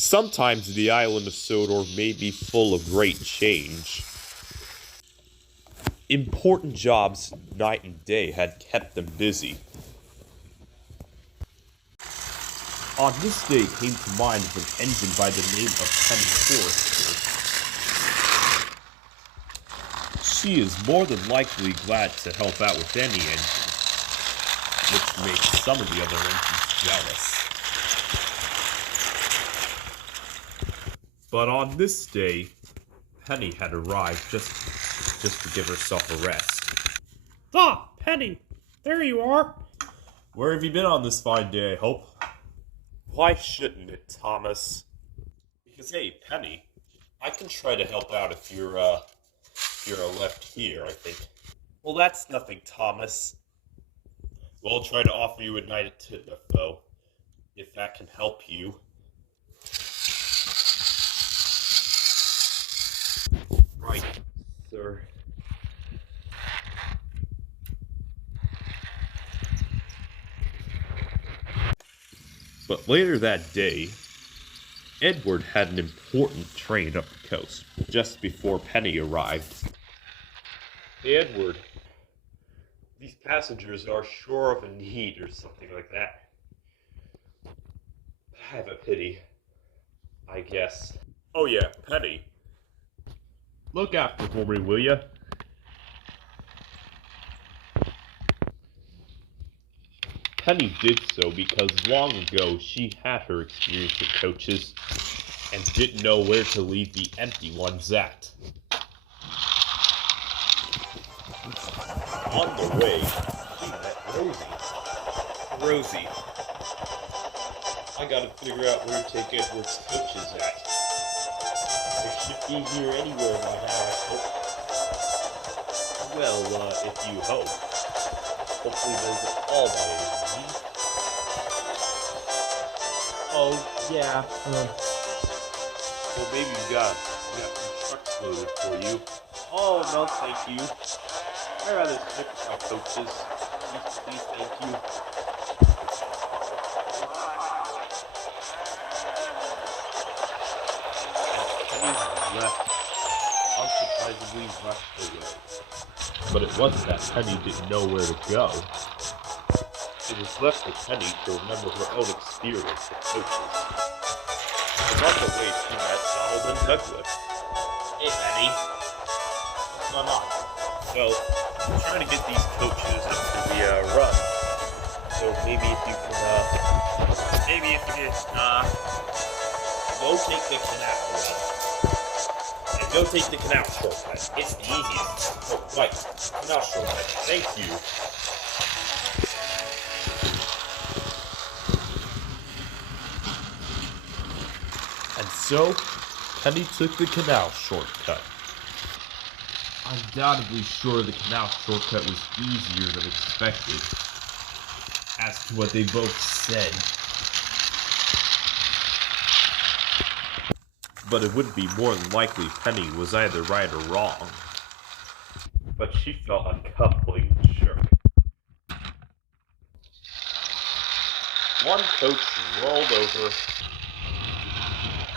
Sometimes the island of Sodor may be full of great change. Important jobs night and day had kept them busy. On this day came to mind of an engine by the name of Penny Forrester. She is more than likely glad to help out with any engine, which makes some of the other engines jealous. But on this day, Penny had arrived just to give herself a rest. Ah, Penny! There you are! Where have you been on this fine day, I hope? Why shouldn't it, Thomas? Because, hey, Penny, I can try to help out if you're left here, I think. Well, that's nothing, Thomas. Well, I'll try to offer you a night at Tidmouth, though, if that can help you. Right, sir. But later that day, Edward had an important train up the coast, just before Penny arrived. Hey, Edward. These passengers are sure of a need or something like that. Have a pity, I guess. Oh yeah, Penny. Look after for me, will ya? Penny did so because long ago she had her experience with coaches and didn't know where to leave the empty ones at. On the way, she met Rosie. Rosie, I gotta figure out where to take Edward's coaches at. They should be here anywhere by now, I hope. Well, if you hope. Hopefully those are all my enemies. Oh, yeah. Well, maybe we got some trucks loaded for you. Oh, no, thank you. I'd rather stick with my coaches. Please, thank you. And Penny left, unsurprisingly rushed away. But it wasn't that Penny didn't know where to go. It was left for Penny to remember her own experience with coaches. And on the way she met Donald and Douglas. Hey, Penny. What's going on? Well, I'm trying to get these coaches into the run. So maybe if you can, go take the canal run. And go take the canal shortcut. It's the easiest. Oh, right. Canal shortcut. Thank you. And so, Penny took the canal shortcut. Undoubtedly sure the canal shortcut was easier than expected. As to what they both said. But it would be more than likely Penny was either right or wrong. But she felt uncomfortably sure. One coach rolled over,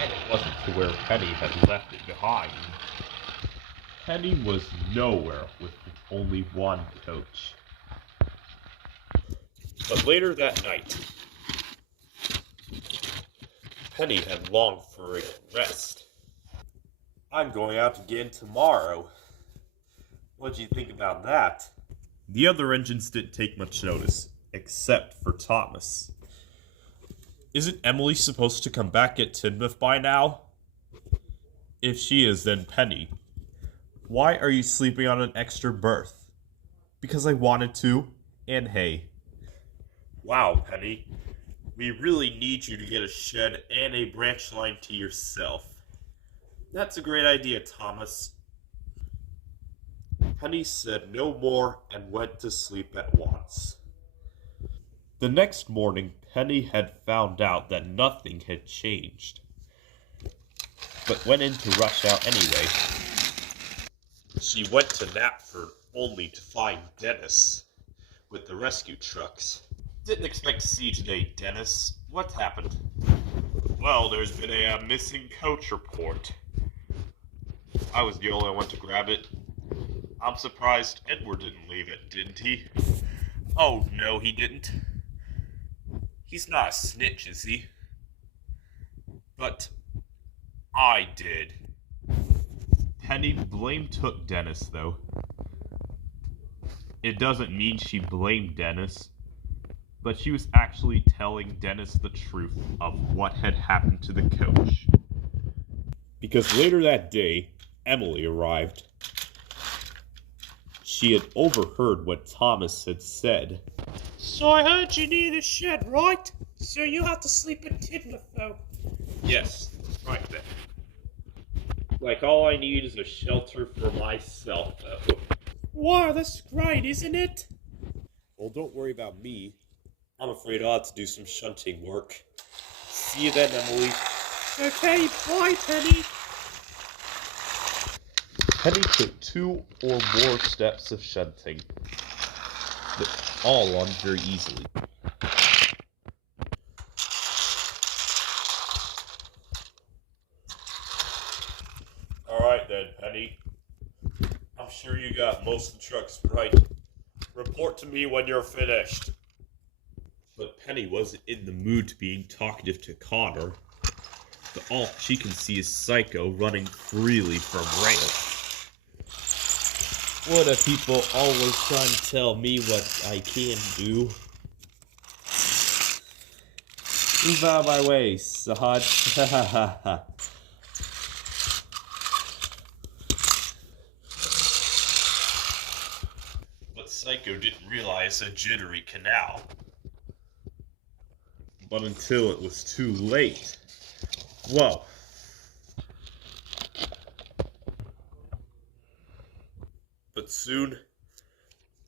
and it wasn't to where Penny had left it behind. Penny was nowhere with only one coach. But later that night, Penny had longed for a rest. I'm going out again tomorrow. What do you think about that? The other engines didn't take much notice, except for Thomas. Isn't Emily supposed to come back at Tidmouth by now? If she is, then Penny. Why are you sleeping on an extra berth? Because I wanted to, and hey. Wow, Penny. We really need you to get a shed and a branch line to yourself. That's a great idea, Thomas. Penny said no more and went to sleep at once. The next morning, Penny had found out that nothing had changed, but went in to rush out anyway. She went to Knapford only to find Dennis with the rescue trucks. Didn't expect to see you today, Dennis. What happened? Well, there's been a missing coach report. I was the only one to grab it. I'm surprised Edward didn't leave it, didn't he? Oh, no, he didn't. He's not a snitch, is he? But I did. Penny took Dennis, though. It doesn't mean she blamed Dennis, but she was actually telling Dennis the truth of what had happened to the coach. Because later that day, Emily arrived. She had overheard what Thomas had said. So I heard you need a shed, right? So you have to sleep in Tidmouth. Yes, right then. Like, all I need is a shelter for myself, though. Wow, that's great, isn't it? Well, don't worry about me. I'm afraid I'll have to do some shunting work. See you then, Emily. Okay, bye, Penny. Penny took 2 or more steps of shunting, but all on very easily. Alright then, Penny. I'm sure you got most of the trucks right. Report to me when you're finished. But Penny wasn't in the mood to being talkative to Connor. But all she can see is Psycho running freely from rails. What are people always trying to tell me what I can do? Move out of my way, Sahad. But Psycho didn't realize a jittery canal. But until it was too late. Whoa. But soon,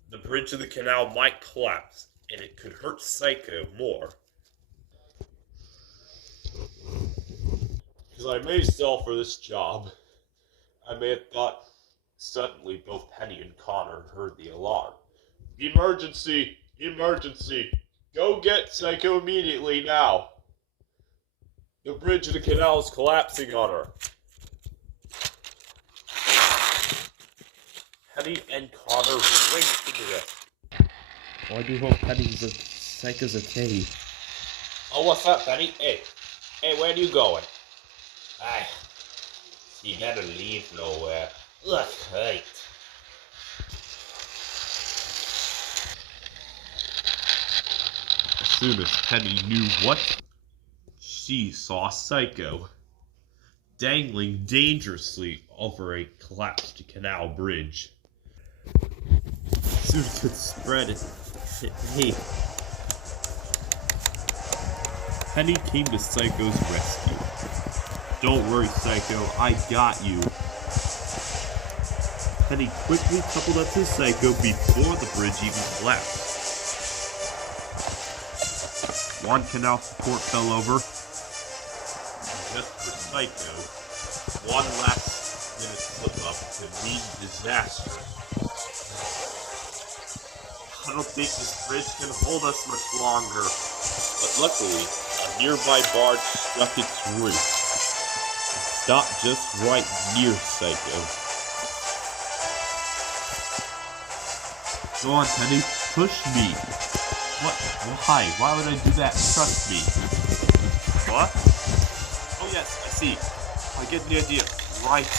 the bridge of the canal might collapse, and it could hurt Psycho more. Because I may sell for this job. I may have thought suddenly both Penny and Connor heard the alarm. Emergency! Emergency! Go get Psycho immediately now! The bridge of the canal is collapsing on her. Penny and Connor raced into this. Oh, I do hope Psycho's okay. Oh, what's up, Penny? Hey, where are you going? You never leave nowhere. Look, right. As soon as Penny knew what, she saw Psycho dangling dangerously over a collapsed canal bridge. Soon it could spread. Hey. Penny came to Psycho's rescue. Don't worry, Psycho, I got you. Penny quickly coupled up to Psycho before the bridge even collapsed. One canal support fell over. Just for Psycho, one last minute slip-up could mean disaster. I don't think this bridge can hold us much longer. But luckily, a nearby barge struck its roof. It stopped just right near Psycho. Go on, Penny. Push me. What? Why? Why would I do that? Trust me. What? Oh yes, I see. I get the idea. Right.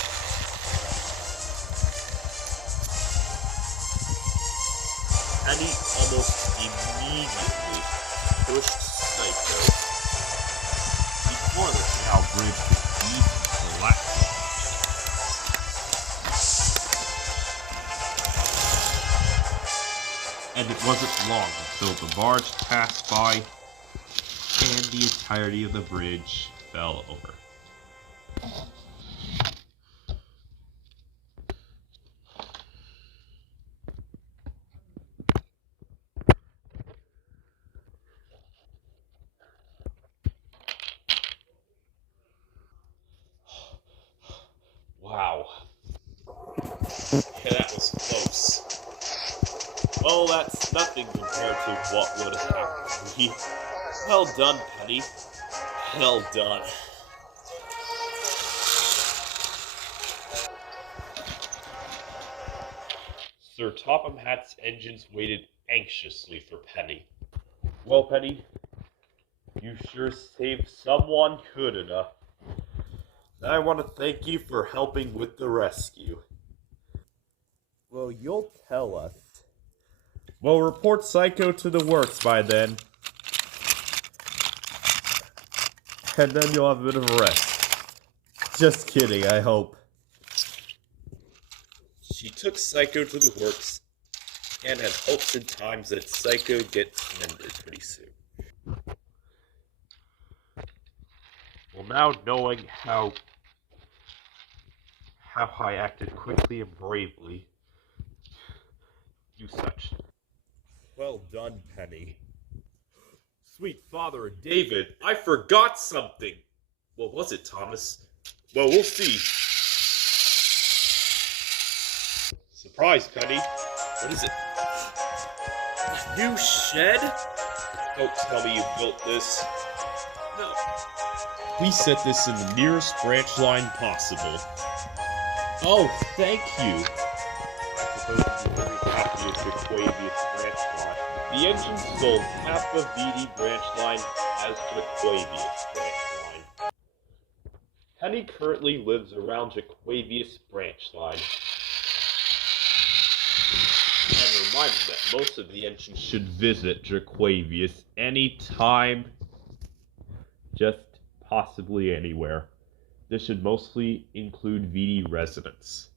Penny almost immediately pushed Psycho before the canal bridge could even collapse. And it wasn't long until the barge passed by and the entirety of the bridge fell over. Wow. Yeah, that was close. Well, that's nothing compared to what would have happened to me. Well done, Penny. Well done. Sir Topham Hatt's engines waited anxiously for Penny. Well, Penny, you sure saved someone good enough. I want to thank you for helping with the rescue. Well, you'll tell us. Well, report Psycho to the works by then. And then you'll have a bit of a rest. Just kidding, I hope. She took Psycho to the works and had hopes and times that Psycho gets mended pretty soon. Well, now knowing how I acted quickly and bravely, do such. Well done, Penny. Sweet Father David, I forgot something. What was it, Thomas? Well, we'll see. Surprise, Penny. What is it? A new shed? Don't tell me you built this. No. We set this in the nearest branch line possible. Oh, thank you. I suppose you're very happy with the Quavius branch line. The engine sold half of VD branch line as the Jaquavius branch line. Penny currently lives around Jaquavius branch line. And remind them that most of the engines should visit Jaquavius anytime, just possibly anywhere. This should mostly include VD residents.